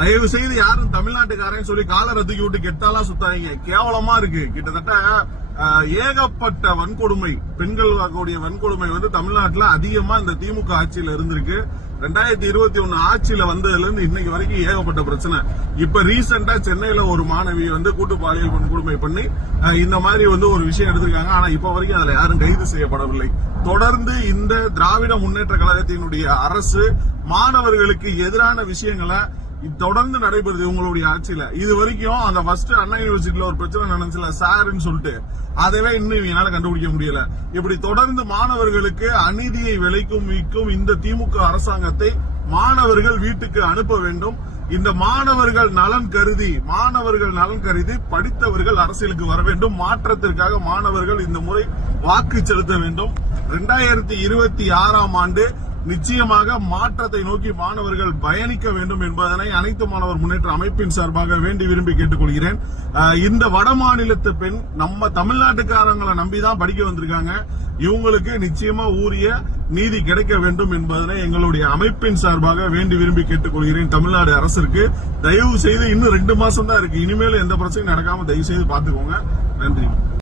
தயவு செய்து யாரும் தமிழ்நாட்டுக்காரன் சொல்லி காலரை தூக்கி விட்டு கெட்டாலாம் சுத்தாதீங்க. கேவலமா இருக்கு. கிட்டத்தட்ட ஏகப்பட்ட வன்கொடுமை, பெண்கள் கூடிய வன்கொடுமை தமிழ்நாட்டுல அதிகமா இந்த திமுக ஆட்சியில இருந்திருக்கு. 2021 ஆட்சியில வந்ததுல இருந்து இன்னைக்கு வரைக்கும் ஏகப்பட்ட பிரச்சனை. இப்ப ரீசெண்டா சென்னையில ஒரு மாணவி கூட்டு பாலியல் வன்கொடுமை பண்ணி இந்த மாதிரி ஒரு விஷயம் எடுத்திருக்காங்க. ஆனா இப்ப வரைக்கும் அதுல யாரும் கைது செய்யப்படவில்லை. தொடர்ந்து இந்த திராவிட முன்னேற்ற கழகத்தினுடைய அரசு மாணவர்களுக்கு எதிரான விஷயங்களை தொடர்ந்து நடைபெறுது உங்களுடைய ஆட்சியில. இது வரைக்கும் அந்த ஃபர்ஸ்ட் அண்ணா யூனிவர்சிட்டியில ஒரு பிரச்சனை நடந்துச்சுல சார்ன்னு சொல்லிட்டு, அதவே இன்னும் என்னால கண்டுபிடிக்க முடியல. இப்படி தொடர்ந்து மாணவர்களுக்கு அநீதியை விளைக்கும் இந்த திமுக அரசாங்கத்தை மாணவர்கள் வீட்டுக்கு அனுப்ப வேண்டும். இந்த மாணவர்கள் நலன் கருதி படித்தவர்கள் அரசியலுக்கு வர வேண்டும். மாற்றத்திற்காக மாணவர்கள் இந்த முறை வாக்கு செலுத்த வேண்டும். 2026ஆம் ஆண்டு நிச்சயமாக மாற்றத்தை நோக்கி மாணவர்கள் பயணிக்க வேண்டும் என்பதனை அனைத்து மாணவர் முன்னேற்ற அமைப்பின் சார்பாக வேண்டி விரும்பி கேட்டுக்கொள்கிறேன். இந்த வட மாநிலத்து பெண் நம்ம தமிழ்நாட்டுக்காரங்களை நம்பிதான் படிக்க வந்திருக்காங்க. இவங்களுக்கு நிச்சயமா உரிய நீதி கிடைக்க வேண்டும் என்பதனை எங்களுடைய அமைப்பின் சார்பாக வேண்டி விரும்பி கேட்டுக்கொள்கிறேன். தமிழ்நாடு அரசிற்கு தயவு செய்து இன்னும் 2 மாசம் தான் இருக்கு. இனிமேல் எந்த பிரச்சனையும் நடக்காம தயவு செய்து பாத்துக்கோங்க. நன்றி.